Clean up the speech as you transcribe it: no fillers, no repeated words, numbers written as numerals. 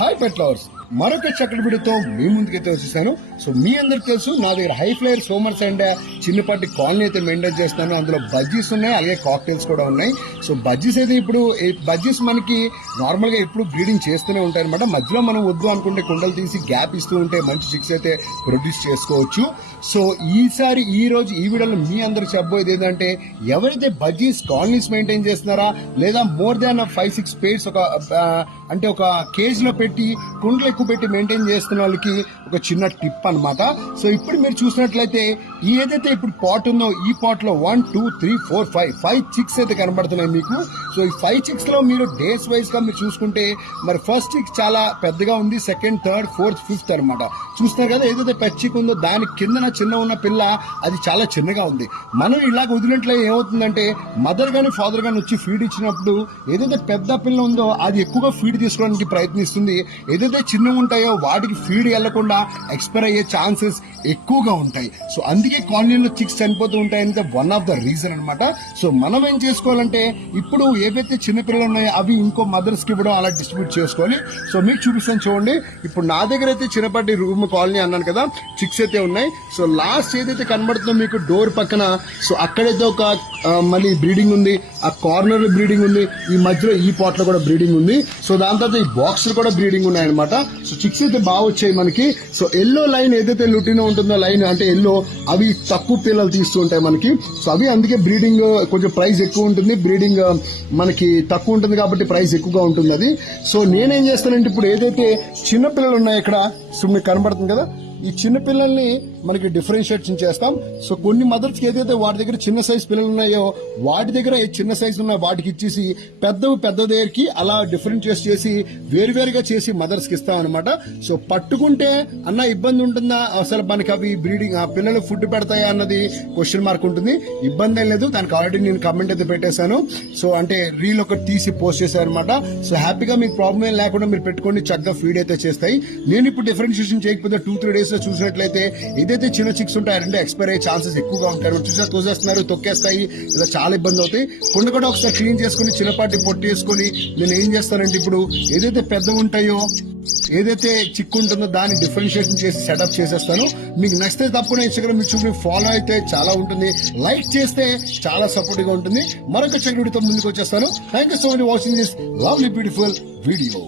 Hi pet lovers, మరొక చక్కటి వీడియోతో మీ ముందుకైతే వచ్చేసాను. సో మీ అందరికి తెలుసు నా దగ్గర హై ఫ్లైర్ సోమర్స్ అండ్ చిన్నపాటి కాలనీ అయితే మెయింటైన్ చేస్తాను. అందులో బజ్జీస్ ఉన్నాయి, అలాగే కాక్టైల్స్ కూడా ఉన్నాయి. సో బజ్జీస్ అయితే ఇప్పుడు బజ్జీస్ మనకి నార్మల్ గా ఎప్పుడు బ్రీడింగ్ చేస్తూనే ఉంటాయి అనమాట. మధ్యలో మనం వద్దు అనుకుంటే కుండలు తీసి గ్యాప్ ఇస్తూ ఉంటే మంచి చిక్స్ అయితే ప్రొడ్యూస్ చేసుకోవచ్చు. సో ఈ రోజు ఈ వీడియోలో మీ అందరికి చెప్పబోయేది ఏంటంటే, ఎవరైతే బజ్జీస్ కాలనీస్ మెయింటైన్ చేస్తున్నారా లేదా మోర్ దాన్ 5-6 పేర్స్ ఒక కేజ్ లో పెట్టి కుండలు ఎక్కువ పెట్టి మెయింటైన్ చేస్తున్న వాళ్ళకి ఒక చిన్న టిప్ అన్నమాట. సో ఇప్పుడు మీరు చూసినట్లయితే ఏదైతే ఇప్పుడు పాట్ ఉందో ఈ పాట్ లో 1, 2, 3, 4, 5 చిక్స్ అయితే కనబడుతున్నాయి మీకు. సో ఈ 5 చిక్స్ లో మీరు డేస్ వైజ్ గా మీరు చూసుకుంటే మరి ఫస్ట్ చిక్ చాలా పెద్దగా ఉంది, సెకండ్, థర్డ్, ఫోర్త్, ఫిఫ్త్ అనమాట. చూస్తున్నారు కదా, ఏదైతే పెద్ద చిక్ ఉందో దాని కింద చిన్న ఉన్న పిల్ల అది చాలా చిన్నగా ఉంది. మనం ఇలాగ వదిలినట్లయితే ఏమవుతుందంటే మదర్ గాని ఫాదర్ గాని వచ్చి ఫీడ్ ఇచ్చినప్పుడు ఏదైతే పెద్ద పిల్ల ఉందో అది ఎక్కువగా ఫీడ్ తీసుకోవడానికి ప్రయత్నిస్తుంది. ఏదైతే చిన్నగా ఉంటాయో వాటికి ఫీడ్ వెళ్లకుండా ఎక్స్పైర్ అయ్యే ఛాన్సెస్ ఎక్కువగా ఉంటాయి. సో అందుకే కాలనీలో చిక్స్ చనిపోతూ ఉంటాయంటే వన్ ఆఫ్ ద రీజన్ అనమాట. సో మనం ఏం చేసుకోవాలంటే ఇప్పుడు ఏవైతే చిన్నపిల్లలు ఉన్నాయో అవి ఇంకో మదర్స్ కి ఇవ్వడం అలా డిస్ట్రిబ్యూట్ చేసుకోవాలి. సో మీకు చూపిస్తాను చూడండి. ఇప్పుడు నా దగ్గర అయితే చిన్నపాటి రూమ్ కాలనీ అన్నాను కదా, చిక్స్ అయితే ఉన్నాయి. సో లాస్ట్ ఏదైతే కనబడుతుందో మీకు డోర్ పక్కన, సో అక్కడైతే ఒక మళ్ళీ బ్రీడింగ్ ఉంది, ఆ కార్నర్ లో బ్రీడింగ్ ఉంది, ఈ మధ్యలో ఈ పాట్ లో కూడా బ్రీడింగ్ ఉంది. సో దాని తర్వాత ఈ బాక్స్ లో కూడా బ్రీడింగ్ ఉన్నాయన్నమాట. సో చిక్స్ అయితే బాగా వచ్చాయి మనకి. సో ఎల్లో లైన్ ఏదైతే లుటినో ఉంటుందో లైన్ అంటే ఎల్లో, అవి తక్కువ పిల్లలు తీస్తూ ఉంటాయి మనకి. సో అవి అందుకే బ్రీడింగ్ కొంచెం ప్రైస్ ఎక్కువ ఉంటుంది, బ్రీడింగ్ మనకి తక్కువ ఉంటుంది కాబట్టి ప్రైస్ ఎక్కువగా ఉంటుంది అది. సో నేనేం చేస్తానంటే ఇప్పుడు ఏదైతే చిన్న పిల్లలు ఉన్నాయో ఇక్కడ, సో మీకు కనబడుతుంది కదా, ఈ చిన్న పిల్లల్ని మనకి డిఫరెన్షియేషన్ చేస్తాం. సో కొన్ని మదర్స్ కి ఏదైతే వాటి దగ్గర చిన్న సైజ్ పిల్లలు ఉన్నాయో వాటి దగ్గర చిన్న సైజు ఉన్న వాటికి ఇచ్చేసి పెద్ద దగ్గరికి అలా డిఫరెన్షియేట్ చేసి వేరువేరుగా చేసి మదర్స్ కి ఇస్తాం అనమాట. సో పట్టుకుంటే అన్న ఇబ్బంది ఉంటుందా, అసలు మనకి అవి బ్రీడింగ్ ఆ పిల్లలు ఫుడ్ పెడతాయా అన్నది క్వశ్చన్ మార్క్ ఉంటుంది. ఇబ్బంది ఏం లేదు, దానికి ఆల్రెడీ నేను కమెంట్ అయితే పెట్టేశాను. సో అంటే రీల్ ఒకటి తీసి పోస్ట్ చేశాను అనమాట. సో హ్యాపీగా మీకు ప్రాబ్లం ఏం లేకుండా మీరు పెట్టుకోండి, చక్కగా ఫీడ్ అయితే చేస్తాయి. నేను ఇప్పుడు డిఫరెన్షియేషన్ చేయకపోతే 2-3 డేస్ లో చూసినట్లయితే ఏదైతే చిన్న చిక్స్ ఉంటాయంటే ఎక్స్పైర్ అయ్యే ఛాన్సెస్ ఎక్కువగా ఉంటాయి. చూసా తోసేస్తున్నారు, తొక్కేస్తాయి, ఇలా చాలా ఇబ్బంది అవుతాయి. కుండ కూడా ఒకసారి క్లీన్ చేసుకుని చిన్నపాటి పొట్టు వేసుకుని నేను ఏం చేస్తానంటే ఇప్పుడు ఏదైతే పెద్దగా ఉంటాయో ఏదైతే చిక్కు ఉంటుందో దాన్ని డిఫరెన్షియేషన్ చేసి సెటప్ చేసేస్తాను. మీకు నచ్చితే తప్పకుండా ఇన్స్టాగ్రామ్ యూట్యూబ్ ఫాలో అయితే చాలా ఉంటుంది, లైక్ చేస్తే చాలా సపోర్ట్ గా ఉంటుంది. మరొక చెక్ వీడియోతో ముందుకు వచ్చేస్తాను. Thank you so much watching this lovely beautiful video.